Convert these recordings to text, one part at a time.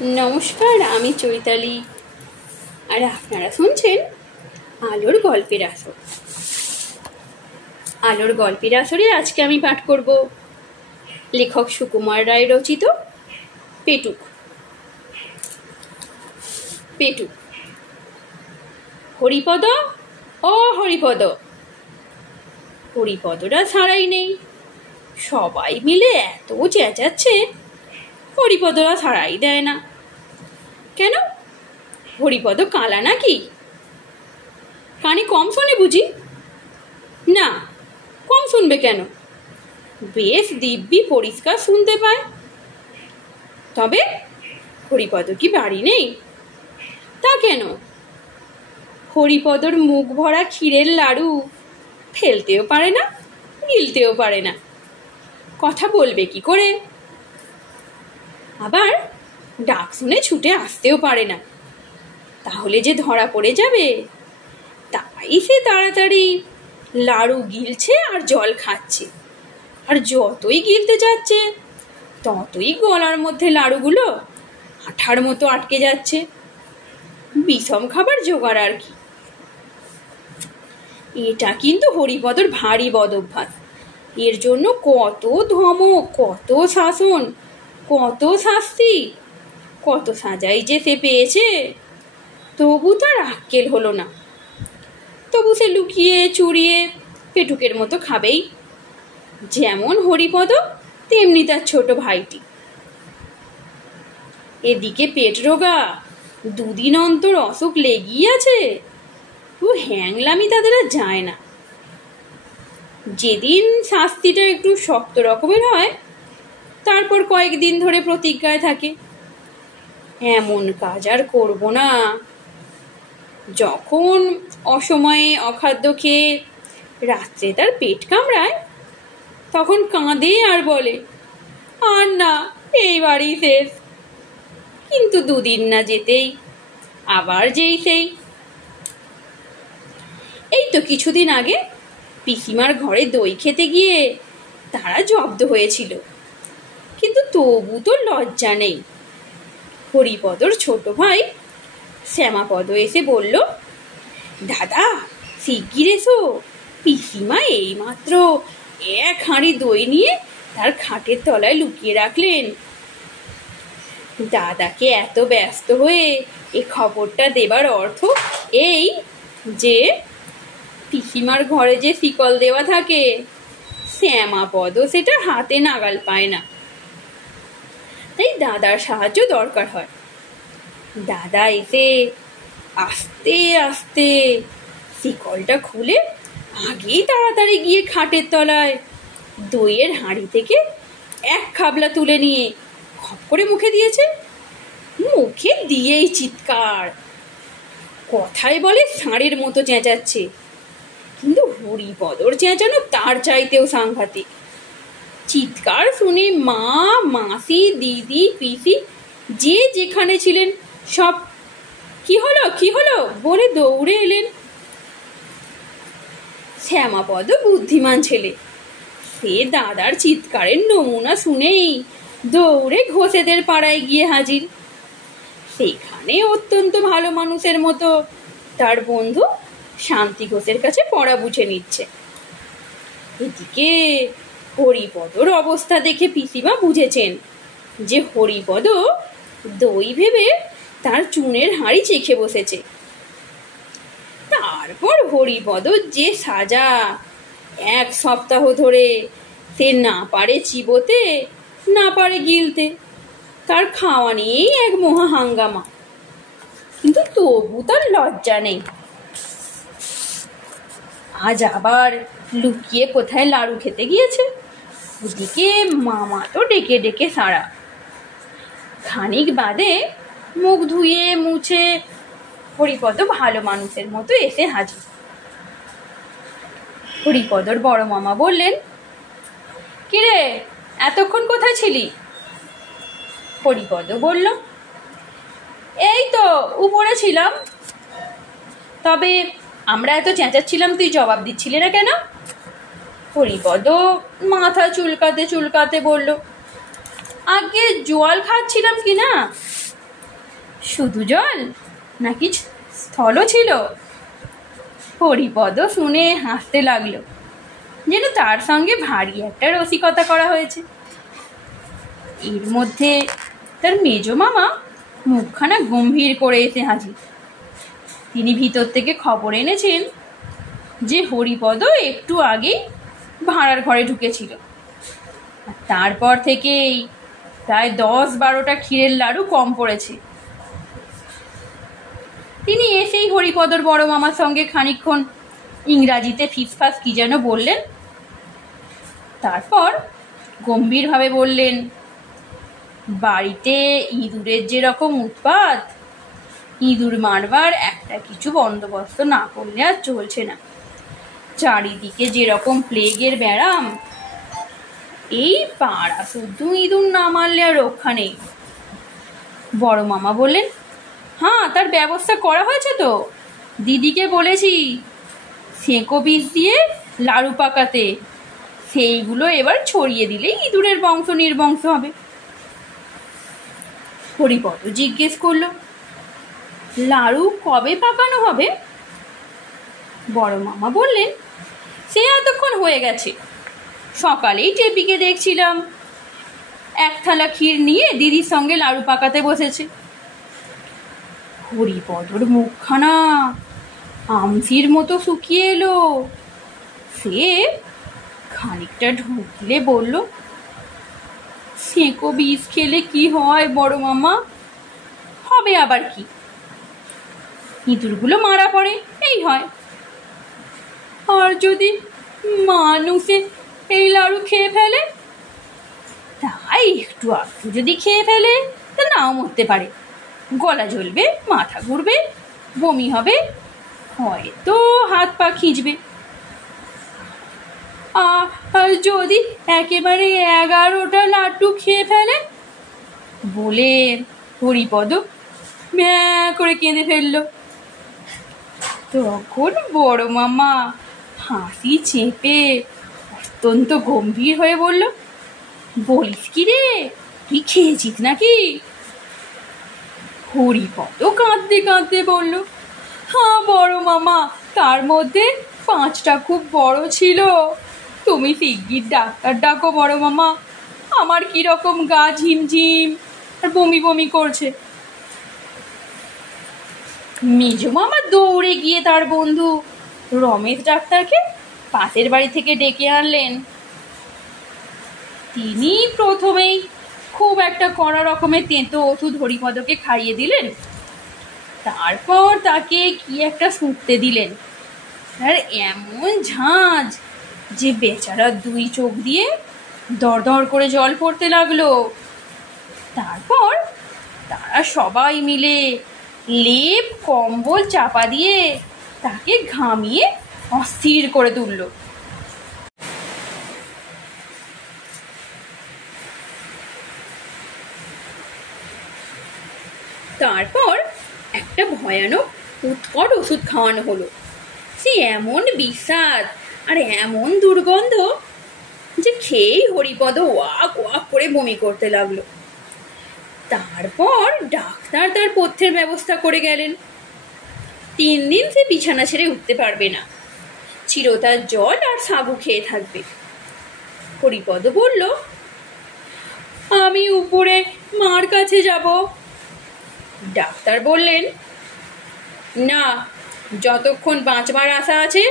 নমস্কার, আমি চৈতালি। আর আপনারা শুনছেন আলোর গল্পের আসর। আলোর গল্পের আসরে আজকে আমি পাঠ করব লেখক সুকুমার রায় রচিত পেটুক। পেটুক। হরিপদ, ও হরিপদ। হরিপদরা ছাড়াই নেই, সবাই মিলে এত চেঁচাচ্ছে, হরিপদরা ছাড়াই দেয় না। কেন? হরিপদ কালা নাকি? কানে কম শোনে বুঝি? না, কম শুনবে কেন? বেশ দিব্যি পরিষ্কার শুনতে পায়। তবে হরিপদ কি বাড়ি নেই? তা কেন? হরিপদর মুখ ভরা ক্ষীরের লাড়ু ফেলতেও পারে না, গিলতেও পারে না। কথা বলবে কি করে? আবার ডাক শুনে ছুটে আসতেও পারে না, তাহলে যে ধরা পড়ে যাবে। তাই সে তাড়াতাড়ি লাড়ু গিলছে আর জল খাচ্ছে। আর যতই গিলতে যাচ্ছে ততই গলার মধ্যে লাড়ুগুলো আঠার মতো আটকে যাচ্ছে। বিষম খাবার জোগাড় আর কি। এটা কিন্তু হরিপদর ভারী বদ অভ্যাস। এর জন্য কত ধমক, কত শাসন, কত শাস্তি, কত সাজাই যে সে পেয়েছে। তবু তার আক্কেল হলো না। তবু সে লুকিয়ে চুরিয়ে পেটুকের মতো খাবেই। যেমন হরিপদ তেমনি তার ছোট ভাইটি। এদিকে পেট রোগা, দুদিন অন্তর অসুখ লেগেই আছে। ও হ্যাংলামি তাদের আর যায় না। যেদিন শাস্তিটা একটু শক্ত রকমের হয়, তারপর কয়েকদিন ধরে প্রতিজ্ঞায় থাকে, এমন কাজ আর করবো না। যখন অসময়ে অখাদ্য খেয়ে রাত্রে তার পেট কামড়ায়, তখন কাঁদে আর বলে, আর না, এইবারই শেষ। কিন্তু দুদিন না যেতেই আবার যেই সেই। এই তো কিছুদিন আগে পিসিমার ঘরে দই খেতে গিয়ে তারা জব্দ হয়েছিল, কিন্তু তবু তো লজ্জা নেই। হরিপদর ছোট ভাই শ্যামাপদ এসে বলল, দাদা শিগগির এসো, পিসিমা এইমাত্র এক হাঁড়ি দই নিয়ে তার খাটের তলায় লুকিয়ে রাখলেন। দাদাকে এত ব্যস্ত হয়ে এ খবরটা দেবার অর্থ এই যে পিসিমার ঘরে যে শিকল দেওয়া থাকে, শ্যামাপদ সেটা হাতে নাগাল পায় না। তাই দাদার সাহায্য দরকার হয়। দাদা এসে আস্তে আস্তে শিকলটা খুলে আগেই তাড়াতাড়ি গিয়ে খাটের তলায় দইয়ের হাঁড়ি থেকে এক খাবলা তুলে নিয়ে খপ করে মুখে দিয়েছে। মুখে দিয়েই চিৎকার। কথায় বলে ষাঁড়ের মতো চেঁচাচ্ছে, কিন্তু হরিপদর চেঁচানো তার চাইতেও সাংঘাতিক। চিৎকার শুনে মা, মাসি, দিদি, পিসি যে যেখানে ছিলেন সব কি হলো কি হলো বলে দৌড়ে এলেন। শ্যামাপদ বুদ্ধিমান ছেলে, সে দাদার চিৎকারের নমুনা শুনেই দৌড়ে ঘোষেদের পাড়ায় গিয়ে হাজির। সেখানে অত্যন্ত ভালো মানুষের মতো তার বন্ধু শান্তি ঘোষের কাছে পড়া বুঝে নিচ্ছে। এদিকে হরিপদর অবস্থা দেখে পিসিমা বুঝেছেন যে হরিপদ দই ভেবে তার চুনের হাঁড়ি চেখে বসেছে। তারপর হরিপদ যে সাজা! এক সপ্তাহ ধরে সে না পারে চিবোতে, না পারে গিলতে। তার খাওয়া নিয়েই এক মহা হাঙ্গামা, কিন্তু তবু তার লজ্জা নেই। আজ আবার লুকিয়ে কোথায় লাড়ু খেতে গিয়েছে। ওদিকে মামা তো ডেকে ডেকে সারা। খানিক বাদে মুখ ধুয়ে মুছে হরিপদ ভালো মানুষের মতো এসে হাজির। হরিপদর বড় মামা বললেন, কিরে, এতক্ষণ কোথায় ছিলি? হরিপদ বলল, এই তো উপরে ছিলাম। তবে আমরা এত চেঁচাচ্ছিলাম, তুই জবাব দিচ্ছিলি না কেন? হরিপদ মাথা চুলকাতে চুলকাতে বলল, আগে জল খাচ্ছিলাম কি না। শুধু জল নাকি স্থলও ছিল? হরিপদ শুনে হাসতে লাগলো, যেন তার সঙ্গে ভারী একটা রসিকতা করা হয়েছে। এর মধ্যে তার মেজ মামা মুখখানা গম্ভীর করে এসে হাজির। তিনি ভিতর থেকে খবর এনেছেন যে হরিপদ একটু আগেই ভাড়ার ঘরে ঢুকেছিল। তারপর থেকেই প্রায় 10-12টা ক্ষীরের লাড়ু কম পড়েছে। তিনি এসেই হরিপদর বড় মামার সঙ্গে খানিকক্ষণ ইংরাজিতে ফিসফাস কি যেন বললেন। তারপর গম্ভীরভাবে বললেন, বাড়িতে ইঁদুরের যেরকম উৎপাত, ইঁদুর মারবার একটা কিছু বন্দোবস্ত না করলে আর চলছে না। চারিদিকে যেরকম প্লেগের ব্যারাম, এই পাড়া শুদ্ধ ইঁদুর না মারলে আর রক্ষা নেই। বড় মামা বললেন, হ্যাঁ, তার ব্যবস্থা করা হয়েছে তো। দিদিকে বলেছি সেঁকো বীজ দিয়ে লাড়ু পাকাতে, সেইগুলো এবার ছড়িয়ে দিলেই ইঁদুরের বংশ নির্বংশ হবে। হরিপদ জিজ্ঞেস করলো, লাড়ু কবে পাকানো হবে? বড় মামা বললেন, সে এতক্ষণ হয়ে গেছে। সকালেই টেপিকে দেখছিলাম এক থালা ক্ষীর নিয়ে দিদির সঙ্গে লাড়ু পাকাতে বসেছে। হরিপদর মুখখানা আমসির মতো শুকিয়ে এলো। সে খানিকটা ঢুকলে বলল, সেঁকো বীজ খেলে কি হয় বড় মামা? হবে আবার কি, ইঁদুরগুলো মারা পড়ে, এই হয়। আর যদি মানুষে এই লাড়ু খেয়ে ফেলে? তাই একটু আধটু যদি খেয়ে ফেলে তা নাও মরতে পারে। গলা জ্বলবে, মাথা ঘুরবে, বমি হবে, হয়তো হাত পা খিঁচবে। আর যদি একেবারে 11টা লাড্ডু খেয়ে ফেলে? বলে হরিপদ ম্যা করে কেঁদে ফেলল। তখন বড় মামা হাসি চেপে অত্যন্ত গম্ভীর হয়ে বলল, বলিস কি রে, তুই খেয়েছিস নাকি? হরিপদ কাঁদতে কাঁদতে বলল, হ্যাঁ বড় মামা, তার মধ্যে 5টা খুব বড় ছিল। তুমি শিগগির ডাক্তার ডাকো বড় মামা, আমার কিরকম গা ঝিমঝিম আর বমি বমি করছে। মেজ মামা দৌড়ে গিয়ে তার বন্ধু রমেশ ডাক্তারকে পাশের বাড়ি থেকে ডেকে আনলেন। তিনি প্রথমেই খুব একটা কড়া রকমের তেঁতো ওষুধ হরিপদকে খাইয়ে দিলেন। তারপর তাকে কি একটা শুঁকতে দিলেন। আর এমন ঝাঁঝ যে বেচারা 2 চোখ দিয়ে দরদর করে জল পড়তে লাগলো। তারপর তারা সবাই মিলে লেপ কম্বল চাপা দিয়ে তাকে ঘামিয়ে অস্থির করে তুলল। তারপর একটা ভয়ানক উৎকট ওষুধ খাওয়ানো হলো। সে এমন বিস্বাদ আর এমন দুর্গন্ধ যে খেয়েই হরিপদ ওয়াক ওয়াক করে বমি করতে লাগলো। তারপর ডাক্তার তার পথ্যের ব্যবস্থা করে গেলেন। 3 দিন সে বিছানা ছেড়ে উঠতে পারবে না, চিরতার জল আর সাবু খেয়ে থাকবে। হরিপদ বলল, আমি উপরে মার কাছে যাব। ডাক্তার বললেন, না, যতক্ষণ বাঁচবার আশা আছে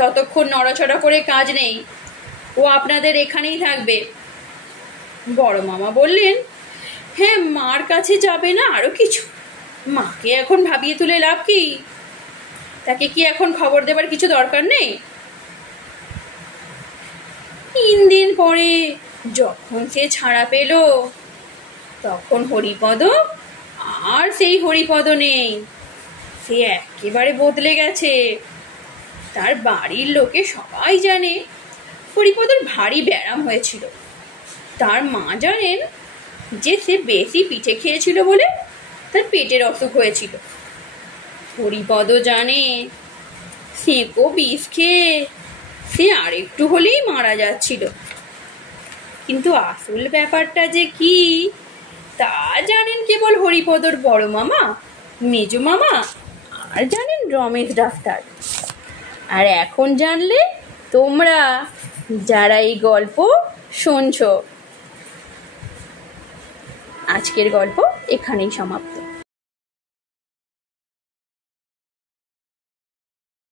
ততক্ষণ নড়াচড়া করে কাজ নেই, ও আপনাদের এখানেই থাকবে। বড় মামা বললেন, হ্যাঁ, মার কাছে যাবে না আরো কিছু? মাকে এখন ভাবিয়ে তুলে লাভ কি? তাকে কি এখন খবর দেবার কিছু দরকার নেই? 3 দিন পরে যখন সে ছাড়া পেল, তখন হরিপদ আর সেই হরিপদ নেই। সে একেবারে বদলে গেছে। তার বাড়ির লোকে সবাই জানে হরিপদর ভারী ব্যারাম হয়েছিল। তার মা জানেন যে সে বেশি পিঠে খেয়েছিল বলে তার পেটের অসুখ হয়েছিল। হরিপদ জানে সেঁকো বিষ খেয়ে সে আরেকটু হলেই মারা যাচ্ছিল। কিন্তু আসল ব্যাপারটা যে কি তা জানেন কেবল হরিপদর বড় মামা, মেজো মামা, আর জানেন রমেশ ডাক্তার। আর এখন জানলে তোমরা, যারা এই গল্প শুনছো। আজকের গল্প এখানেই সমাপ্ত।